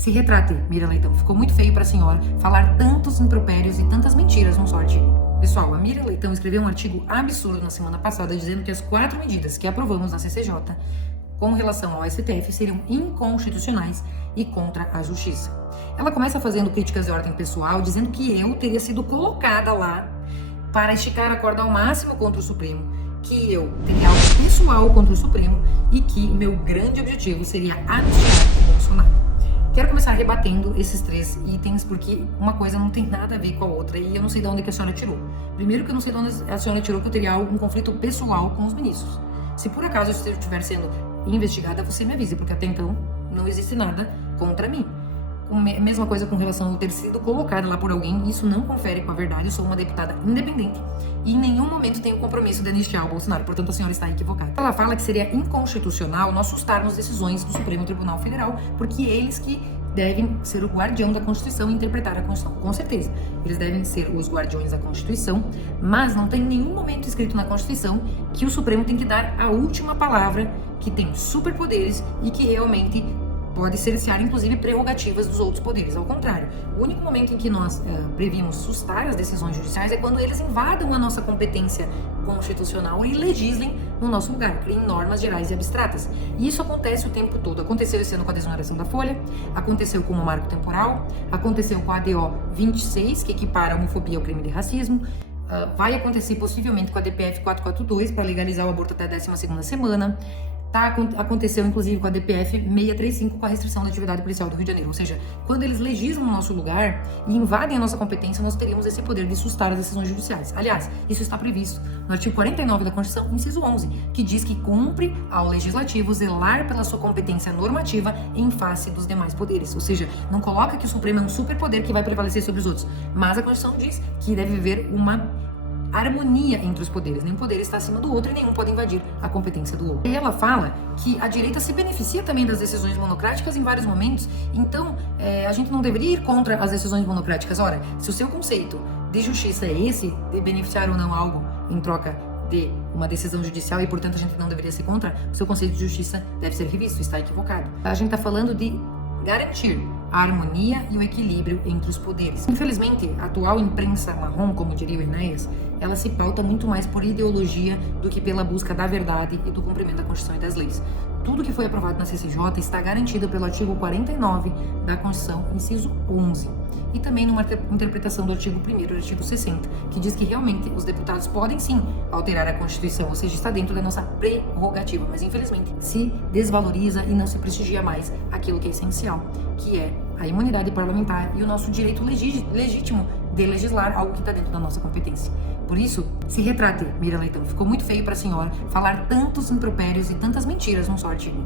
Se retrate, Mira Leitão. Ficou muito feio para a senhora falar tantos impropérios e tantas mentiras num só artigo. Pessoal, a Mira Leitão escreveu um artigo absurdo na semana passada dizendo que as 4 medidas que aprovamos na CCJ com relação ao STF seriam inconstitucionais e contra a justiça. Ela começa fazendo críticas de ordem pessoal, dizendo que eu teria sido colocada lá para esticar a corda ao máximo contra o Supremo, que eu teria algo pessoal contra o Supremo e que o meu grande objetivo seria anistiar o Bolsonaro. Quero começar rebatendo esses 3 itens, porque uma coisa não tem nada a ver com a outra e eu não sei de onde que a senhora tirou. Primeiro que eu não sei de onde a senhora tirou que eu teria algum conflito pessoal com os ministros. Se por acaso eu estiver sendo investigada, você me avise, porque até então não existe nada contra mim. Mesma coisa com relação a ter sido colocada lá por alguém, isso não confere com a verdade. Eu sou uma deputada independente e em nenhum momento tenho compromisso de anistiar o Bolsonaro, portanto a senhora está equivocada. Ela fala que seria inconstitucional nós sustarmos decisões do Supremo Tribunal Federal, porque eles que devem ser o guardião da Constituição e interpretar a Constituição. Com certeza, eles devem ser os guardiões da Constituição, mas não tem nenhum momento escrito na Constituição que o Supremo tem que dar a última palavra, que tem superpoderes e que realmente pode cercear, inclusive, prerrogativas dos outros poderes. Ao contrário, o único momento em que nós previmos sustar as decisões judiciais é quando eles invadam a nossa competência constitucional e legislem no nosso lugar, criem normas gerais e abstratas. E isso acontece o tempo todo. Aconteceu esse ano com a desoneração da Folha, aconteceu com o marco temporal, aconteceu com a ADO 26, que equipara a homofobia ao crime de racismo, vai acontecer possivelmente com a DPF 442, para legalizar o aborto até a 12ª semana. Aconteceu, inclusive, com a DPF 635, com a restrição da atividade policial do Rio de Janeiro. Ou seja, quando eles legislam no nosso lugar e invadem a nossa competência, nós teríamos esse poder de sustar as decisões judiciais. Aliás, isso está previsto no artigo 49 da Constituição, inciso 11, que diz que cumpre ao Legislativo zelar pela sua competência normativa em face dos demais poderes. Ou seja, não coloca que o Supremo é um superpoder que vai prevalecer sobre os outros, mas a Constituição diz que deve haver uma harmonia entre os poderes. Nenhum poder está acima do outro e nenhum pode invadir a competência do outro. E ela fala que a direita se beneficia também das decisões monocráticas em vários momentos, então a gente não deveria ir contra as decisões monocráticas. Ora, se o seu conceito de justiça é esse, de beneficiar ou não algo em troca de uma decisão judicial e, portanto, a gente não deveria ser contra, o seu conceito de justiça deve ser revisto, está equivocado. A gente está falando de garantir a harmonia e o equilíbrio entre os poderes. Infelizmente, a atual imprensa marrom, como diria o Enéas, ela se pauta muito mais por ideologia do que pela busca da verdade e do cumprimento da Constituição e das leis. Tudo que foi aprovado na CCJ está garantido pelo artigo 49 da Constituição, inciso 11. E também numa interpretação do artigo 1º do artigo 60, que diz que realmente os deputados podem sim alterar a Constituição, ou seja, está dentro da nossa prerrogativa, mas infelizmente se desvaloriza e não se prestigia mais aquilo que é essencial, que é a imunidade parlamentar e o nosso direito legítimo de legislar algo que está dentro da nossa competência. Por isso, se retrate, Mira Leitão. Ficou muito feio para a senhora falar tantos impropérios e tantas mentiras num só artigo.